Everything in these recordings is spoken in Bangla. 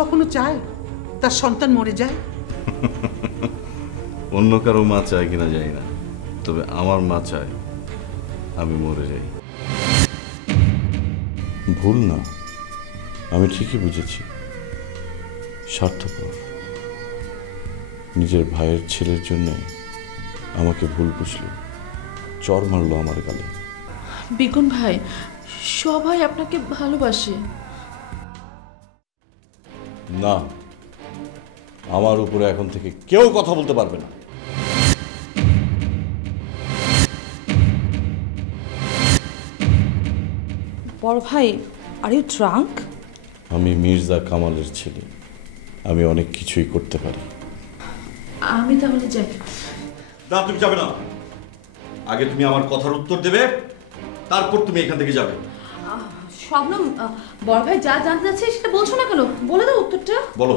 কখনো চায় তার সন্তান মরে যায়? অন্য কারো মা চায় কিনা জানি না, তবে আমার মা চায় আমি মরে যাই। ভুল না, আমি ঠিকই বুঝেছি। স্বার্থপর, নিজের ভাইয়ের ছেলের জন্য আমাকে ভুল বুঝলো, চর মারলো আমার গালে। বিগুন ভাই, সবাই আপনাকে ভালোবাসে। না, আমার উপরে এখন থেকে কেউ কথা বলতে পারবে না। বড় ভাই, আর ইউ ড্রাঙ্ক? আমি মির্জা কামালের ছেলে, আমি অনেক কিছুই করতে পারি। আমি তাহলে যাই। না, তুমি যাবে না। আগে তুমি আমার কথার উত্তর দেবে, তারপর তুমি এখান থেকে যাবে। শবনম, বড় ভাই যা জানতে চাচ্ছে সেটা বলছো না কেন? বলে দাও উত্তরটা। বলো।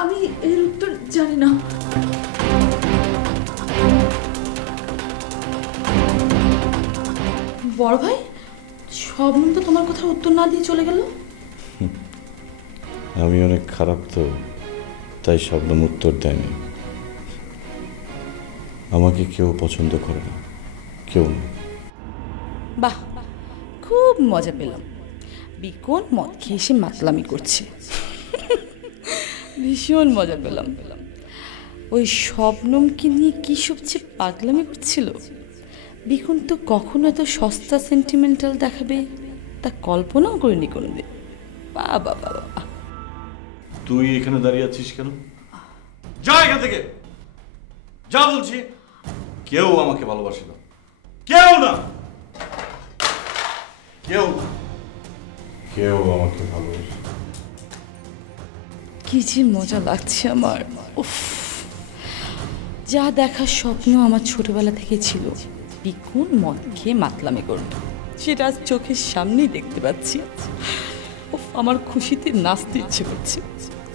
আমি এর উত্তর জানি না। বড় ভাই, শবনম তো তোমার কথা উত্তর না দিয়ে চলে গেল। আমি অনেক খারাপ তো, তাই শবনম উত্তর দেয়নি। আমাকে কেউ পছন্দ করে না, কেউ না। বাহ, খুব মজা পেলাম। বিকন মদ খেয়ে এসে মাতলামি করছে, ভীষণ মজা পেলাম। ওই শবনমকে নিয়ে কি সবচেয়ে পাগলামি করছিল। বিকন তো কখনো এত সস্তা সেন্টিমেন্টাল দেখাবে তা কল্পনাও করিনি কোনোদিন। বাবা বাবা, তুই এখানে দাঁড়িয়ে আছিস কেন? যা এখান থেকে, যা বলছি। কেউ আমাকে ভালোবাসে না, কেউ না, কেউ কেউ আমাকে ভালোবাসে। কি যে মজা লাগছে আমার। উফ, যা দেখার স্বপ্ন আমার ছোটবেলা থেকে ছিল, বিকুন মদ খেয়ে মাতলামি করবে, সেটা আজ চোখের সামনেই দেখতে পাচ্ছি। উফ, আমার খুশিতে নাচতে ইচ্ছে করছে,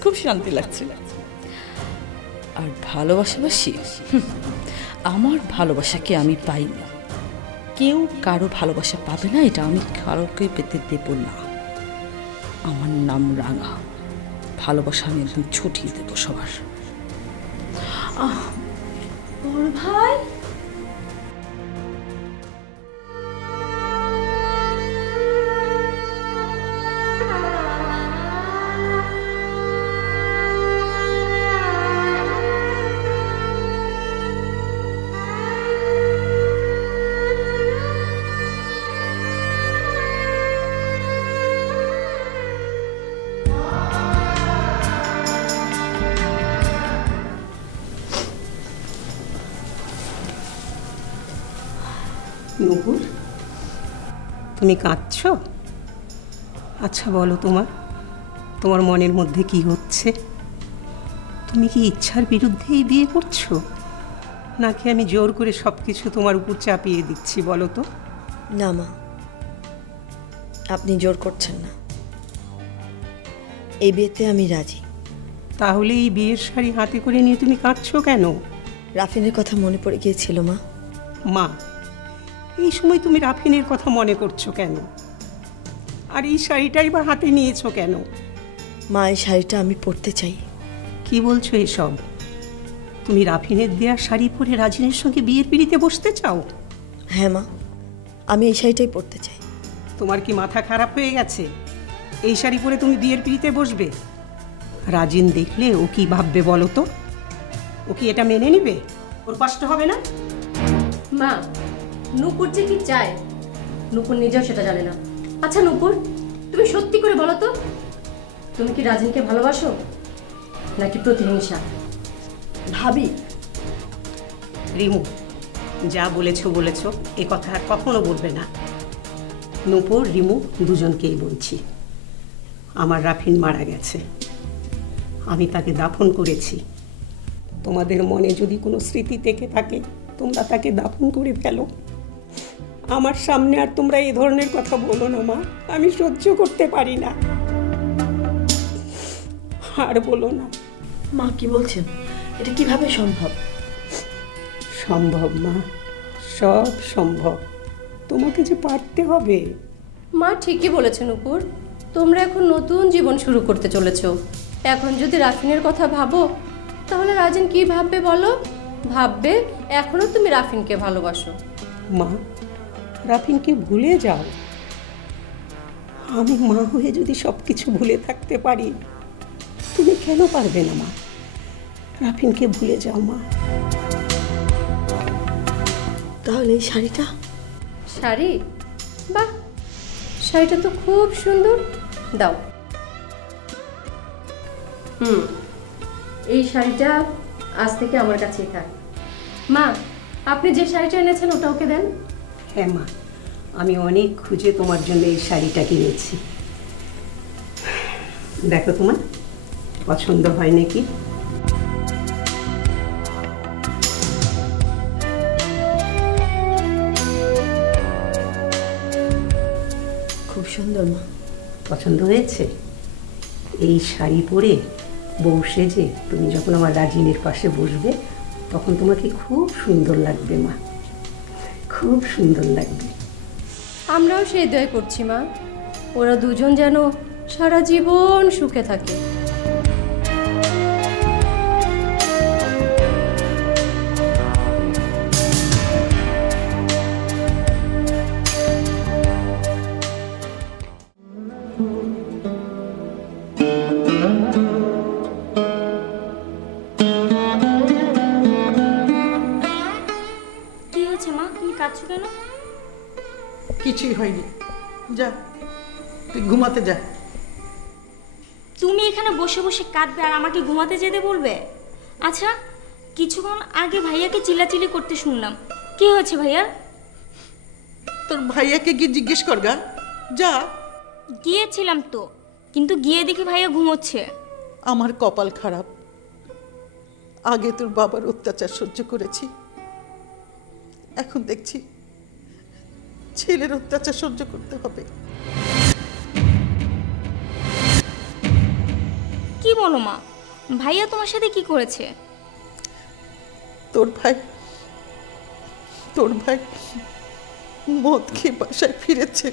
খুব শান্তি লাগছে। আর ভালোবাসাবাসি, আমার ভালোবাসাকে আমি পাইনি, কেউ কারো ভালোবাসা পাবে না, এটা আমি কারোকে পেতে দেব না। আমার নাম রাঙা, ভালোবাসা আমি একদম ছুটিয়ে দেবো সবার। বড় ভাই, নুপুর, তুমি কাঁদছো? আচ্ছা বলো, তোমার মনের মধ্যে কি হচ্ছে? তুমি কি ইচ্ছার বিরুদ্ধেই বিয়ে করছো, নাকি আমি জোর করে সব কিছু তোমার উপর চাপিয়ে দিচ্ছি? বলো তো। না মা, আপনি জোর করছেন না, এই বিয়েতে আমি রাজি। তাহলে এই বিয়ের শাড়ি হাতে করে নিয়ে তুমি কাঁদছো কেন? রাফিনের কথা মনে পড়ে গিয়েছিল মা। মা, এই সময় তুমি রাফিনের কথা মনে করছো কেন? আর এই শাড়িটাই বা হাতে নিয়েছো কেন? মা, এই শাড়িটা আমি পরতে চাই। কি বলছো এসব? তুমি রাফিনের দেয়া শাড়ি পরে রাজিনের সঙ্গে বিয়ের পিড়িতে বসতে চাও? হ্যাঁ মা, আমি এই শাড়িটাই পরতে চাই। তোমার কি মাথা খারাপ হয়ে গেছে? এই শাড়ি পরে তুমি বিয়ের পিড়িতে বসবে? রাজিন দেখলে ও কি ভাববে বলো তো? ও কি এটা মেনে নিবে? ওর কষ্ট হবে না? মা, নূপুর যে কি চায় নূপুর নিজেও সেটা জানে না। আচ্ছা নূপুর, তুমি সত্যি করে বলো তো, তুমি কি রাজিনকে ভালোবাসো নাকি প্রতিহিংসা? ভাবি, রিমু, যা বলেছো এ কথা আর কখনো বলবে না। নূপুর, রিমু দুজনকেই বলছি, আমার রাফিন মারা গেছে, আমি তাকে দাফন করেছি। তোমাদের মনে যদি কোনো স্মৃতি থেকে থাকে, তোমরা তাকে দাফন করে ফেলো। আমার সামনে আর তোমরা এই ধরনের কথা বলো না মা, আমি সহ্য করতে পারি না। আর বলো না। মা কি বলছেন? এটা কিভাবে সম্ভব? সম্ভব মা, সব সম্ভব। তোমাকে যে পারতে হবে। মা ঠিকই বলেছে নূপুর, তোমরা এখন নতুন জীবন শুরু করতে চলেছো। এখন যদি রাফিনের কথা ভাবো তাহলে রাজিন কি ভাববে বলো? ভাববে এখনো তুমি রাফিনকে ভালোবাসো। মা, রাফিনকে ভুলে যাও। আমি মা হয়ে যদি সব কিছু ভুলে থাকতে পারি, তুমি কেন পারবে না মা? রাফিনকে ভুলে যাও মা। তাহলে এই শাড়িটা? শাড়ি? বাহ, শাড়িটা তো খুব সুন্দর, দাও। এই শাড়িটা আজ থেকে আমার কাছেই থাক। মা, আপনি যে শাড়িটা এনেছেন ওটা ওকে দেন। হ্যাঁ মা, আমি অনেক খুঁজে তোমার জন্য এই শাড়িটা কিনেছি। দেখো তোমার পছন্দ হয় নাকি? খুব সুন্দর মা। পছন্দ হয়েছে? এই শাড়ি পরে বউ সেজে তুমি যখন আমার রাজিনের পাশে বসবে তখন তোমাকে খুব সুন্দর লাগবে মা, খুব সুন্দর লাগবে। আমরাও সেই দয়া করছি মা, ওরা দুজন যেন সারা জীবন সুখে থাকে। কি হয়েছে মা, তুমি কাঁদছো কেন? কিছুই হয়নি, যা তুই ঘুমাতে যা। তুমি এখানে বসে বসে কাঁদবে আর আমাকে ঘুমাতে যেতে বলবে? আচ্ছা, কিছুক্ষণ আগে ভাইয়াকে চিল্লাচিল্লি করতে শুনলাম, কি হয়েছে ভাইয়া? তোর ভাইয়াকে গিয়ে জিজ্ঞেস কর গা, যা। গিয়েছিলাম তো, কিন্তু গিয়ে দেখি ভাইয়া ঘুমোচ্ছে। আমার কপাল খারাপ, আগে তোর বাবার অত্যাচার সহ্য করেছি, এখন দেখছি ছেলের অত্যাচার সহ্য করতে হবে। কি বলো মা, ভাইয়া তোমার সাথে কি করেছে? তোর ভাই মদ খেয়ে বাসায় ফিরেছে।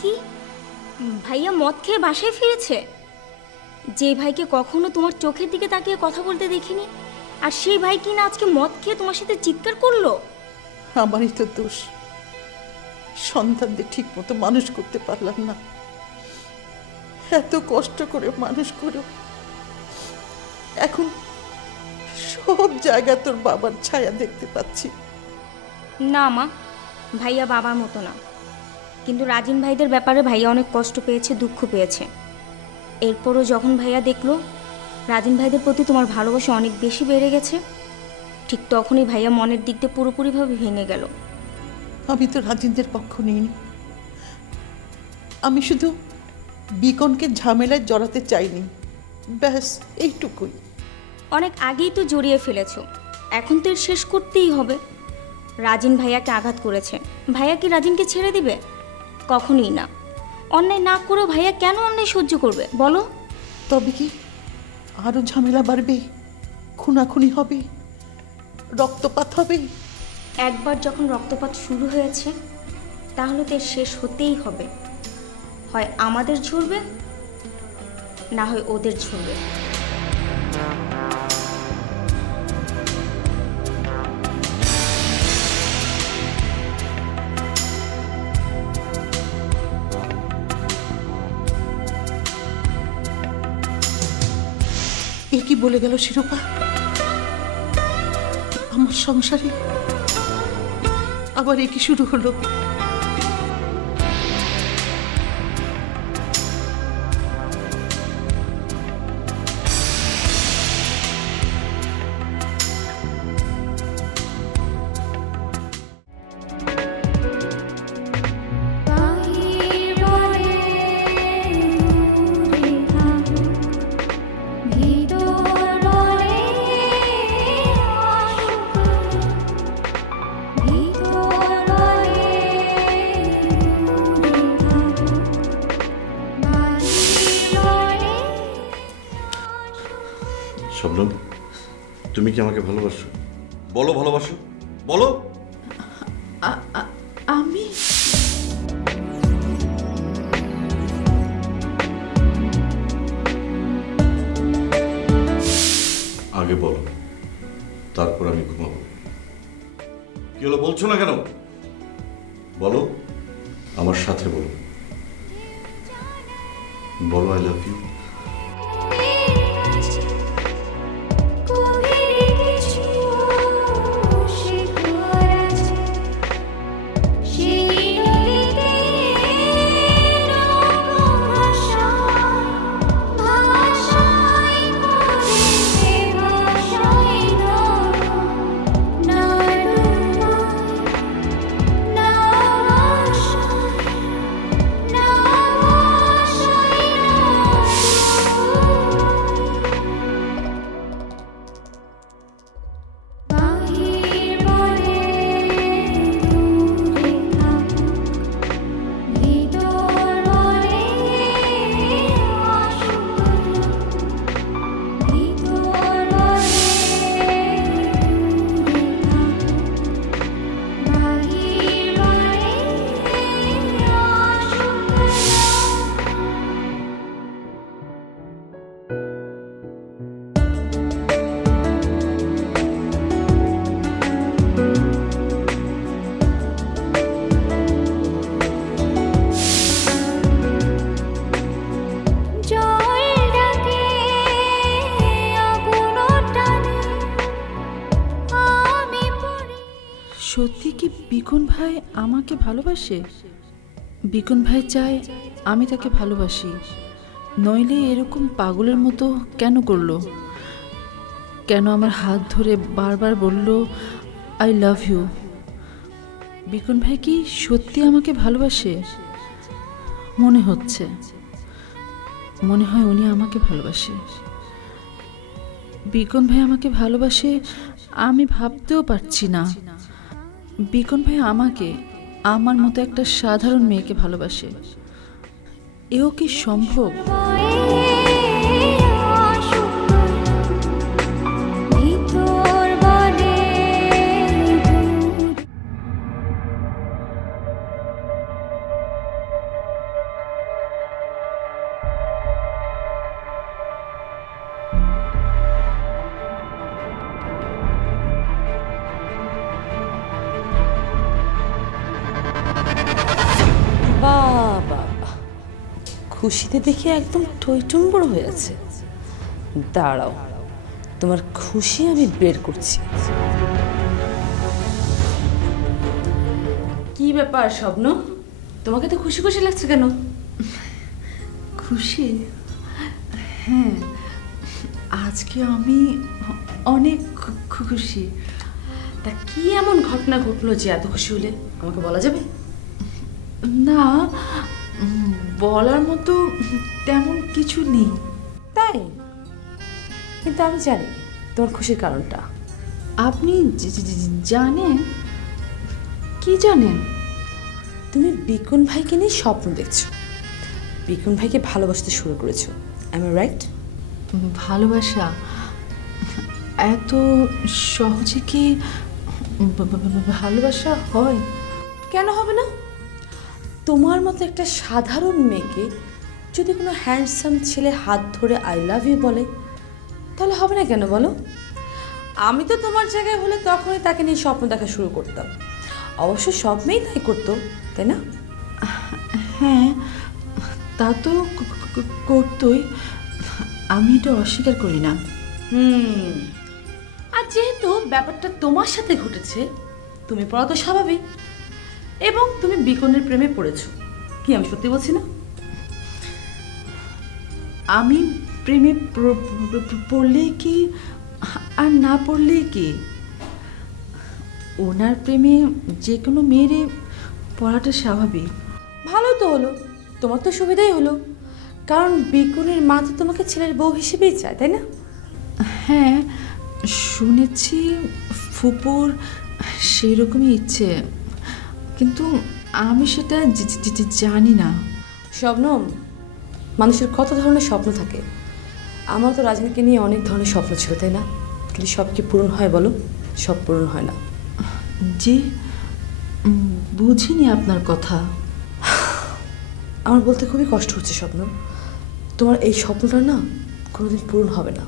কি, ভাইয়া মদ খেয়ে বাসায় ফিরেছে? যে ভাইকে কখনো তোমার চোখের দিকে তাকিয়ে কথা বলতে দেখিনি, আর সেই ভাই কিনা আজকে মদ খেয়ে তোমার সাথে চিৎকার করলো? আমারই তো দোষ, সন্তানদের ঠিক মতো মানুষ করতে পারলাম না। এত কষ্ট করে মানুষ করো, এখন সব জায়গা তোর বাবার ছায়া দেখতে পাচ্ছি। না মা, ভাইয়া বাবার মতো না। কিন্তু রাজিন ভাইদের ব্যাপারে ভাইয়া অনেক কষ্ট পেয়েছে, দুঃখ পেয়েছে। এরপরও যখন ভাইয়া দেখলো রাজিন ভাইদের প্রতি তোমার ভালোবাসা অনেক বেশি বেড়ে গেছে, ঠিক তখনই ভাইয়া মনের দিক দিয়ে পুরোপুরিভাবে ভেঙে গেল। আমি তো রাজিনদের পক্ষ নিইনি, আমি শুধু বিকনকে ঝামেলায় জড়াতে চাইনি, ব্যাস এইটুকুই। অনেক আগেই তো জড়িয়ে ফেলেছ, এখন তো এর শেষ করতেই হবে। রাজিন ভাইয়াকে আঘাত করেছে, ভাইয়া কি রাজিনকে ছেড়ে দিবে? কখনোই না। অন্যায় না করেও ভাইয়া কেন অন্যায় সহ্য করবে বলো? তবে কি আরো ঝামেলা বাড়বে, খুনাখুনি হবে, রক্তপাত হবে? একবার যখন রক্তপাত শুরু হয়েছে তাহলে তো এর শেষ হতেই হবে। হয় আমাদের ঝরবে, না হয় ওদের ঝরবে। এ কি বলে গেল শিরোপা? আমার সংসারে আবার এ কি শুরু হলো? শবনম, তুমি কি আমাকে ভালোবাসো? বলো ভালোবাসো, বলো। আমি আগে বলো, তারপর আমি ঘুমাবো। কি হলো বলছো না কেন? বলো, আমার সাথে বলো। বলো আই লাভ ইউ। সত্যি কি বিকুন ভাই আমাকে ভালোবাসে? বিকুন ভাই চায় আমি তাকে ভালোবাসি, নইলে এরকম পাগলের মতো কেন করলো? কেন আমার হাত ধরে বারবার বলল আই লাভ ইউ? বিকুন ভাই কি সত্যি আমাকে ভালোবাসে? মনে হচ্ছে, মনে হয় উনি আমাকে ভালোবাসে। বিকুন ভাই আমাকে ভালোবাসে আমি ভাবতেও পারছি না। বিকুন ভাই আমাকে, আমার মতো একটা সাধারণ মেয়েকে ভালোবাসে, এও কি সম্ভব? বাবা, খুশিতে দেখে একদম টইটুম্বর হয়েছে। দাঁড়াও, তোমার খুশি আমি বের করছি। কি ব্যাপার স্বপ্ন, তোমাকে তো খুশি খুশি লাগছে কেন? খুশি? হ্যাঁ, আজকে আমি অনেক খুশি। তা কি এমন ঘটনা ঘটলো যে এত খুশি হলে, আমাকে বলা যাবে? না, বলার মতো তেমন কিছু নেই। তাই? কিন্তু আমি জানি তোমার খুশির কারণটা। আপনি জানেন? কি জানেন? তুমি বিকুন ভাইকে নিয়ে স্বপ্ন দেখছো, বিকুন ভাইকে ভালোবাসতে শুরু করেছো। am I right? ভালোবাসা এত সহজে কি ভালোবাসা হয়? কেন হবে না? তোমার মতো একটা সাধারণ মেয়েকে যদি কোনো হ্যান্ডসাম ছেলে হাত ধরে আই লাভ ইউ বলে, তাহলে হবে না কেন বলো? আমি তো তোমার জায়গায় হলে তখনই তাকে নিয়ে স্বপ্ন দেখা শুরু করতাম। অবশ্য সব মেয়েই তাই করতো, তাই না? হ্যাঁ, তা তো করতোই, আমি এটা অস্বীকার করি না। আর যেহেতু ব্যাপারটা তোমার সাথে ঘটেছে, তুমি পড়া তো স্বাভাবিক, এবং তুমি বিকনের প্রেমে পড়েছো। কি আমি সত্যি বলছি না? আমি প্রেমে পড়লেই কি আর না পড়লেই কি? ওনার প্রেমে যে কোনো মেয়েরই পড়াটা স্বাভাবিক। ভালো তো হলো, তোমার তো সুবিধাই হলো, কারণ বিকুনের মা তো তোমাকে ছেলের বউ হিসেবেই চায়, তাই না? হ্যাঁ, শুনেছি ফুপুর সেই রকমই ইচ্ছে, কিন্তু আমি সেটা জানি না। শবনম, মানুষের কত ধরনের স্বপ্ন থাকে। আমার তো রাজনীতিকে নিয়ে অনেক ধরনের স্বপ্ন ছিল, তাই না? কিন্তু সব কি পূরণ হয় বলো? সব পূরণ হয় না। জি, বুঝিনি আপনার কথা। আমার বলতে খুবই কষ্ট হচ্ছে স্বপ্ন, তোমার এই স্বপ্নটা না কোনোদিন পূরণ হবে না।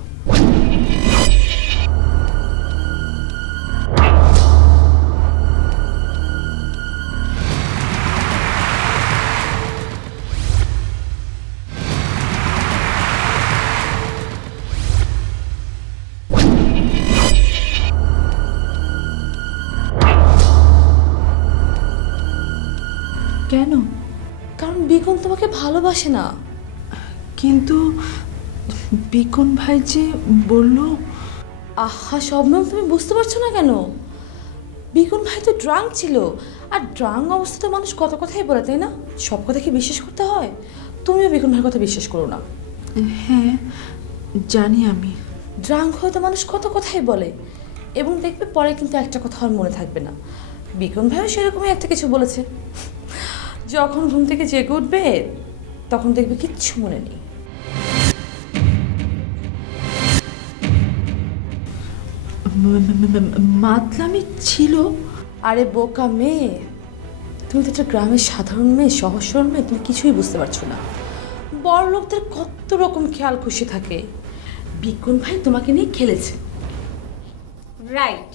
কেন? কারণ বিকন তোমাকে ভালোবাসে না। কিন্তু বিকন ভাই যে বলল। আহা শবনম, তুমি বুঝতে পারছো না কেন? বিকন ভাই তো ড্রাঙ্ক ছিল, আর ড্রাঙ্ক অবস্থাতে মানুষ কত কথাই বলে, তাই না? সব কথা কি বিশ্বাস করতে হয়? তুমিও বিকন ভাইয়ের কথা বিশ্বাস করো না। হ্যাঁ জানি আমি। ড্রাঙ্ক হয়তো মানুষ কত কথাই বলে, এবং দেখবে পরে কিন্তু একটা কথা আর মনে থাকবে না। বিকন ভাইও সেরকমই একটা কিছু বলেছে। যখন ঘুম থেকে জেগে উঠবে তখন দেখবে কিচ্ছু মনে নেই। মাতলামি ছিল? আরে বোকা মেয়ে, তুমি তো একটা গ্রামের সাধারণ মেয়ে, সহজ সরল মেয়ে, তুমি কিছুই বুঝতে পারছো না। বড় লোকদের কত রকম খেয়াল খুশি থাকে। বিকন ভাই তোমাকে নিয়ে খেলেছে। রাইট।